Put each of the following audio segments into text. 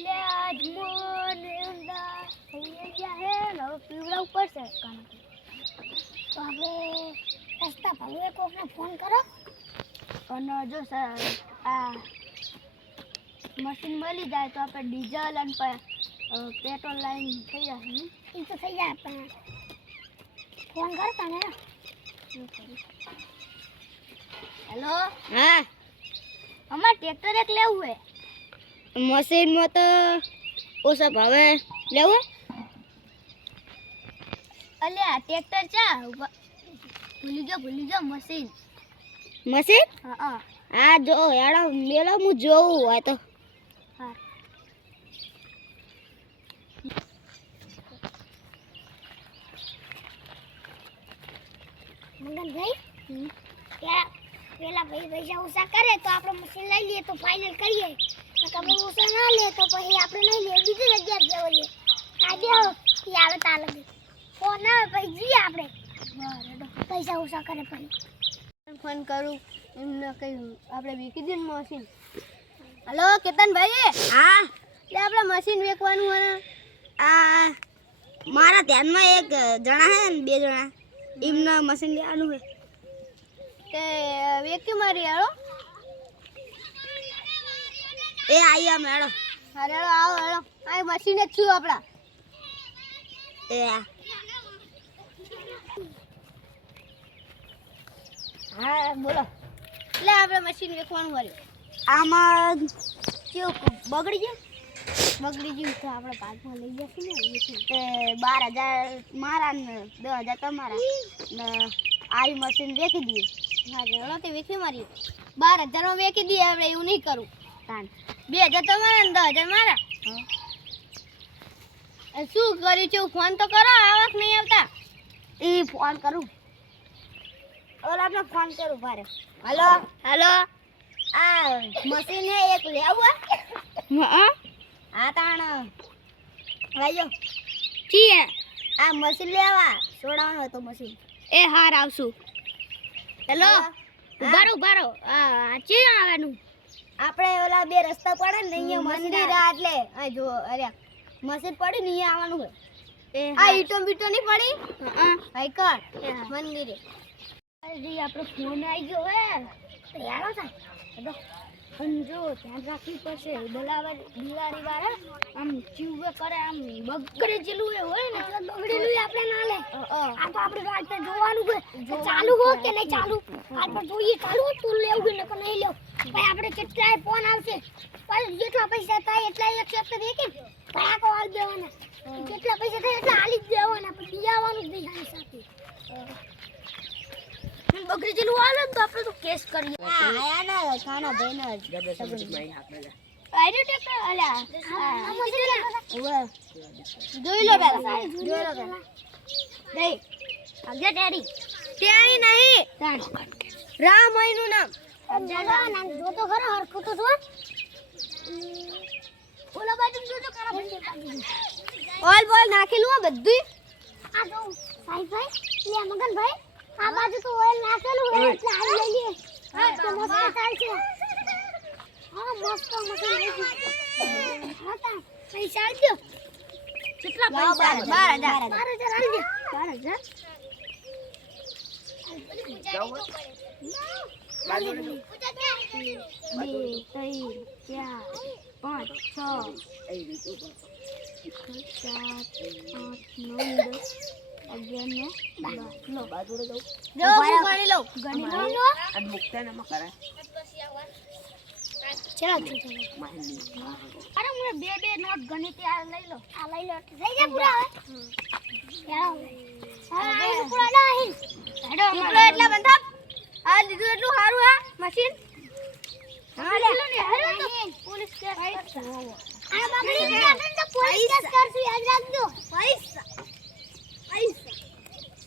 અલ્યા જમોન એંદા થઈ ગયા હે ને હવે પીવડા ઉપર છે કામ તો આપણે રસ્તા ભાવે કોકને ફોન કરો અને જો આ મશીન મળી જાય તો આપણે ડીઝલ અને પેટ્રોલ લાઈન થઈ જશે ને એ તો થઈ જાય પણ ફોન કરો તમે હેલો હા અમારે ટ્રેક્ટર એક લેવું હે મશીનમાં તો ઓછા ભાવે લેવું અલ્યા ટ્રેક્ટર ચા ભૂલી ગયો મશીન મશીન હા હા જો યાડો મેલો હું જોઉં હોય તો હા મંગનભાઈ પેલા ભાઈ પૈસા ઓછા કરે તો આપણે મશીન લઈ લઈએ તો ફાઇનલ કરીએ આપણે ઓછા ના લે તો પછી આપણે નહીં લે બીજી જગ્યાએ જઈએ આ દેવો એ આવે તા લગે ફોન આવે પછી જઈએ આપણે પૈસા ઓછા કરે પછી ફોન કરું એમને કહ્યું આપણે વેચી દઈએ મશીન હલો કેતનભાઈ હા એટલે આપણે મશીન વેચવાનું હોય આ મારા ધ્યાનમાં એક જણા હે ને બે જણા એમના મશીન લેવાનું હોય તે વેચી મારી હાલો એ આયા મેળો અરે આવો હેલો આ મશીન જ છું આપણા એ હા બોલો એટલે આપણે મશીન વેચવાનું હોય આમાં કેવું બગડી ગયું તો આપણે પાકમાં લઈ જશું ને તે 12,000 મારા ને 10,000 તમારા ને આવી મશીન વેચી દઈએ હા હેલો તે વેચી મારી 12,000 માં વેચી દઈએ આપણે એવું નહીં કરું તાન 2,000 તમારા ને 10,000 મારા શું કર્યું છે ફોન તો કરો આવક નહીં આવતા એ ફોન કરું ઓલાને ફોન કરું ભારે હલો હેલો આ મશીન હે એક લેવું હા આ તાણ ભાઈઓ ઠીક હે આ મશીન લેવા છોડાવવાનું હોય તો મશીન એ હાર આવશું હેલો ઉભારો આ ચે આવવાનું આપણે ઓલા બે રસ્તા પડે ને અહીંયા મંદિર આ એટલે આ જો અરે મશીન પડી ને અહીંયા આવવાનું હોય આ ઈટો બીટો નહીં પડી હાઈકર મંદિરે અરે આપણો ફોન આવી ગયો હે તૈયાર થાય પણ જો ધ્યાન રાખવી પડશે બોલાવા દિવાળી વાળા આમ ચીવે કરે આમ બગડે જેલું એ હોય ને બગડેલું આપણે ના લે આ તો આપણે રાત પર જોવાનું હોય ચાલુ હોય કે નહીં ચાલુ રાત પર જોઈએ ચાલુ હોય તો લેવું ને કે નહીં લેવું ભાઈ આપણે કેટલાય ફોન આવશે પછી જેટલા પૈસા થાય એટલા એક્સેપ્ટ દે કે ભાઈ આકો આલ દેવાના કેટલા પૈસા થાય એટલા આલી જ દેવાના પણ દિયાવાનું જ નહીં સાથે બગડી જેલું હાલે તો આપણે તો કેસ કરીએ આયા ના કાના ભાઈના આઈડો ટેક અલ્યા જોઈ લો પેલા દે આગળ ડેડી ત્યાંની નહીં રામ અહીંનું નામ નામ જો તો ખરો હરખું તો જો ઓલા બાજુ જો તો કરા ભાઈ ઓલ બોલ નાખેલું આ બધું આ જો સાઈભાઈ લે મગનભાઈ આ બાજુ તો ઓઇલ નાખેલું હોય એટલે આ લઈ લે હા તો મસ્ત ચાલશે હા મસ્ત મશીન હા તા પૈસા આલ્યો કેટલા પૈસા 12,000 આલ્યો 12,000 નોટ ગણી ત્યાં લઈ લો આ લઈ લો થઈ જાય પૂરા હવે પૂરા નહીં હેડો એટલા બંધા આ લીધું એટલું સારું હે મશીન હા લે લો ને હેડો તો પોલીસ કેસ કરશે આ બગડી ગયા આપણે તો પોલીસ કેસ કરશું યાદ રાખજો પૈસા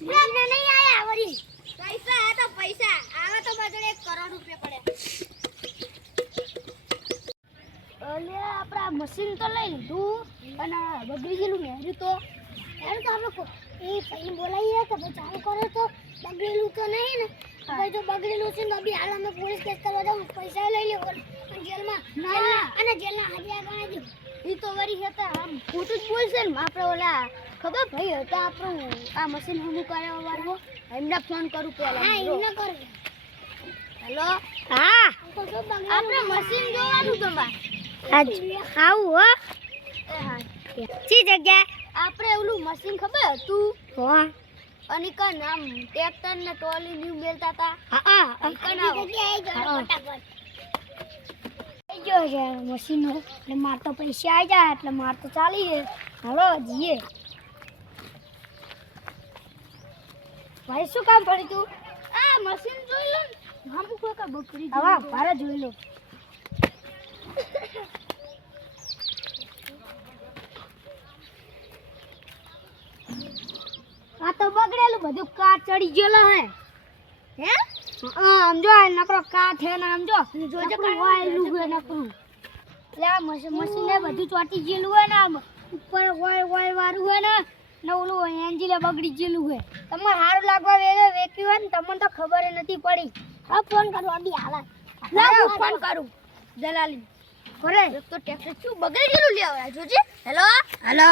મને નહીં આયા વરી પૈસા આ તો પૈસા આવા તો બજડે 1 કરોડ રૂપિયા પડે ઓલે આપડા મશીન તો લઈ લીધું અને બગડી ગયેલું મેર્યું તો આપણે એ ભાઈ બોલાવીએ કે ભાઈ ચાલુ કરો તો બગડેલું તો નહીં ને ભાઈ જો બગડેલું છે તો બી હાલ અમે પોલીસ કેસ કરવા જાઉં પૈસા લઈ લેવો અને જેલમાં અને જેલના હાજરા ગણાવી દઉં એ તો ખોટું જ બોલશે ને આપણે ઓલા ખબર ભાઈ હતા આપણું આ મશીન હમું કરવા વાળો એમને ફોન કરું પહેલા હા એમને કર હેલો હા આપણે મશીન જોવાનું તમારે આવું હો એ હા ચી જગ્યા આપણે ઓલું મશીન ખબર હતું હો અને કન આમ ટ્રેક્ટર ને ટ્રોલી ન્યુ મેલતા હતા હા કન ફટાફટ જો છે મશીન એટલે માર તો પૈસા આવી જાય એટલે માર તો ચાલી જાય હાલો જઈએ ભાઈ શું કામ પડ્યું તું આ મશીન જોઈ લો હામું કોઈ કા બકરી હા ભારે જોઈ લો આ તો બગડેલું બધું કાર ચડી ગયેલો હે સમજો નકરો કાટ હે ને સમજો જોજો વાયલું હે નકરું લે મશીન ને બધું ચોટી ગયેલું હે ને આમ ઉપર વાય વાળું હે ને ઓલું એન્જિન બગડી ગયેલું હે તમને સારું લાગવા વેક્યું હોય ને તમને તો ખબર નથી પડી હા ફોન કરો અભી હાલા ના ફોન કરું દલાલી કરે એક તો ટ્રેક્ટર શું બગડી ગયેલું લેવા જોજે હેલો હેલો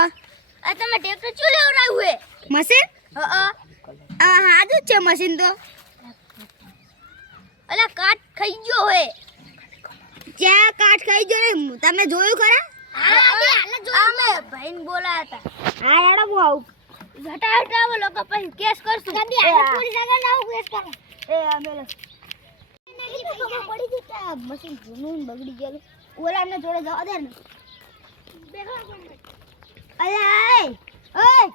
આ તમે ટ્રેક્ટર શું લેવરાયું હે મશીન હાજુ છે મશીન તો અલા કાટ ખાઈ ગયો હે ક્યાં કાટ ખાઈ ગયો ને તમે જોયું ખરા હા હાલ જોયું અમે ભાઈને બોલાયા હતા હા યાર હું આવું હટાવો લોકો પછી કેસ કરશું કદી હાલ પોલીસ આગળ આવું કેસ કરો એ અમે પડી જતા મશીન જૂનું બગડી ગયેલું ઓલા ને જોડે જવા દે ને અલે ઓય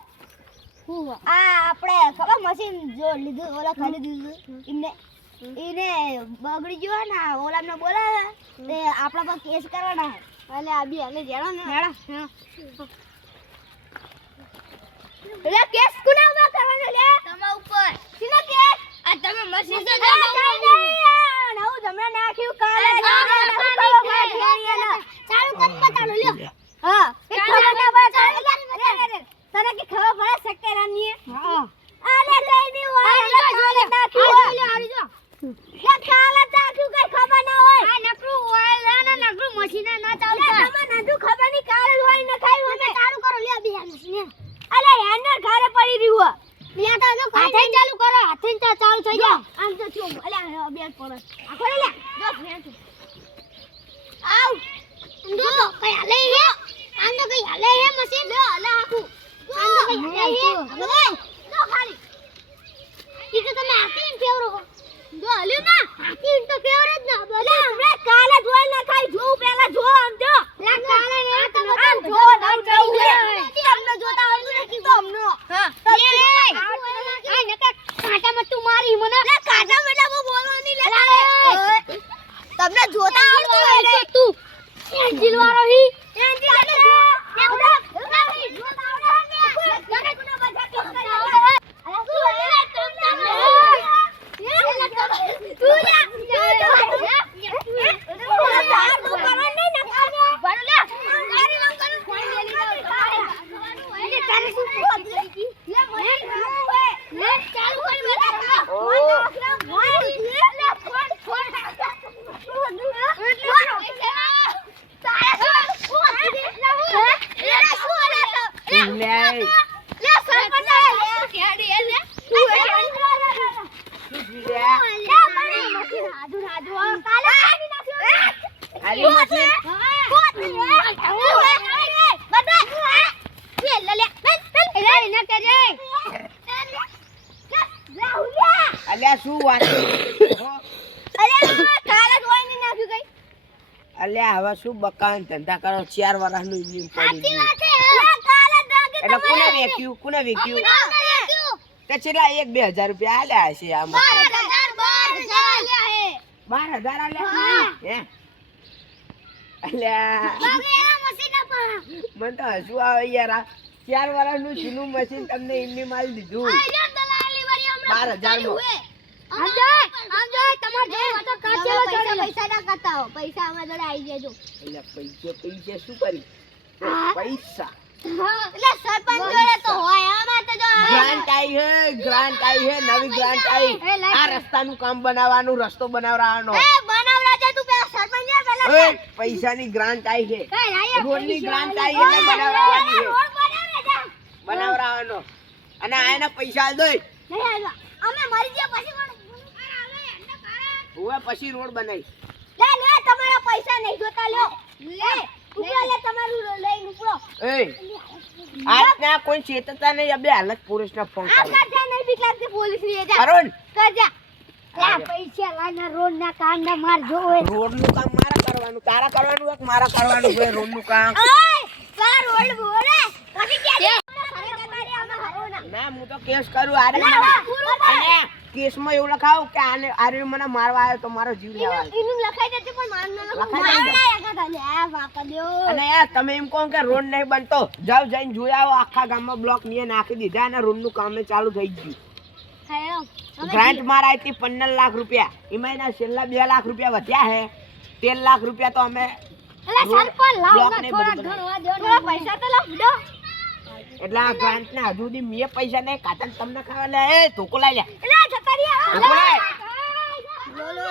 હું આ આપણે ખબર મશીન જો લીધું ઓલા ખાલી દીધું એમને એને બગડી ગયો ને ઓલાને બોલાવે તે આપણા પર કેસ કરવાના એટલે આ બી હાલે જેડો ને લે કેસ કોના ઉપર કરવાનો લે તમારા ઉપર સીના કેસ આ તમે મશીન તો નવું જમણા નાખ્યું કાલે ચાલુ કર બતાડો લ્યો હા એક ખબર ના બતાડો તને કે ખબર પડે સકેરાની હા આલે લઈ ની વાળે નાખ્યું હારી જો લે કાલા નાખ્યું કઈ ખબર ના હોય આ નકરું ઓઇલ ને નકરું મશીન ના ચાલતા તમે નડુ ખબર ની કાલ હોય ન ખાઈ હોય ચાલુ કરો લે બી મશીન અલે યાર ઘરે પડી રહ્યું લે તો જો હાથે ચાલુ કરો હાથે ચાલુ થઈ જાવ આમ તો થયો અલે બે પડે આ ખોલે લે જો ફેંક આવ જો કઈ હાલે હે આમ તો કઈ હાલે હે મશીન લે હાલે આખું આમ તો કઈ હાલે હે જો ખાલી ઈ તો તમે હાથી ફેવરો જો હાલ્યો ના હાથી તો ફેવર જ ના બોલે હમણે કાલે જોઈ ના ખાઈ જોઉં પેલા જો આમ જો લે કાલે ને તમે આમ જો તમને જોતા આવડું નથી તો અમનો હા આ નકા કાંટા માં તું મારી મને લે કાંટા મેલા બો બોલવાની લે તમને જોતા આવડું હોય ને તું એન્જિલ વાળો હી એન્જિલ એટલે જો જોતા આવડે તને કોના બધા કેસ કરે અલ્યા શું વાત અલ્યા હવે શું બકાન ધંધા કરો 4 વર્ષનું ઇન્જિન પડી ગયું એટલે કોને વેક્યું તે છેલ્લા 1-2 હજાર રૂપિયા આલ્યા હશે આમાં 12,000 આલ્યા હે અલ્યા મને તો હસવું આવે યાર 4 વર્ષનું જૂનું મશીન તમને એમની માલ દીધું 12,000 પૈસા અમારા જોડે આવી જજો પૈસા શું કરી પૈસા એટલે સરપંચ જોડે તો હોય આમાં તો જો ગ્રાન્ટ આવી હે નવી ગ્રાન્ટ આવી આ રસ્તાનું કામ બનાવવાનું રસ્તો બનાવવાનો એ બનાવરા છે તું પેલા સરપંચ ને પેલા ઓય પૈસાની ગ્રાન્ટ આવી છે રોડની ગ્રાન્ટ આવી એટલે બનાવરાવાની છે બનાવરાવાનો અને આના પૈસા આલ દોય અમે મરી ગયા પછી હવે પછી રોડ બનાવી લે તમારા પૈસા નહીં જોતા લ્યો લે ઉપરો લે તમારું લઈને ઉપરો એ આજ ના કોઈ ચેતતા નહીં અબે હાલત પોલીસને ફોન આ કરો કરજા નહીં બીક લાગતી પોલીસ ની જા અરુણ કરજા લા પૈસા લાના રોડ ના કાંડા માર જોવે રોડનું કામ મારા કરવાનું તારા કરવાનું હોય કે મારા કરવાનું હોય રોડનું કામ ઓય કા રોડ બોલે પછી કે ખરેખર મારી આમાં હરોના ના હું તો કેસ કરું આરે અને કેસમાં એવું લખાવું કે આરે મને મારવા આવ્યો તો મારો જીવ લેવા આવ્યો. ઇનું લખાઈ દેતી પણ મારનો લખાઈ દેજે. લે બાપા દ્યો અને યાર તમે એમ કહો કે રોડ નહીં બનતો જાવ જઈને જોઈ આવો આખા ગામમાં બ્લોક નીએ નાખી દીધા અને રોડનું કામ ચાલુ થઈ ગયું ખાયો ગ્રાન્ટ મારા હતી 15 લાખ રૂપિયા એમાં એના છેલ્લા 2 લાખ રૂપિયા વધ્યા હે 13 લાખ રૂપિયા તો અમે એલા સરપંચ લાવ બ્લોક ના ને થોડા બધું ઘણવા દો થોડા પૈસા તો લાવ દો એટલે આ ગ્રાન્ટ ને હજુ સુધી મેં પૈસા નહીં કાતન તમને ખાવા લે એ ધોકો લાઈ લે એલા જતા રહ્યા ધોકો લાય લો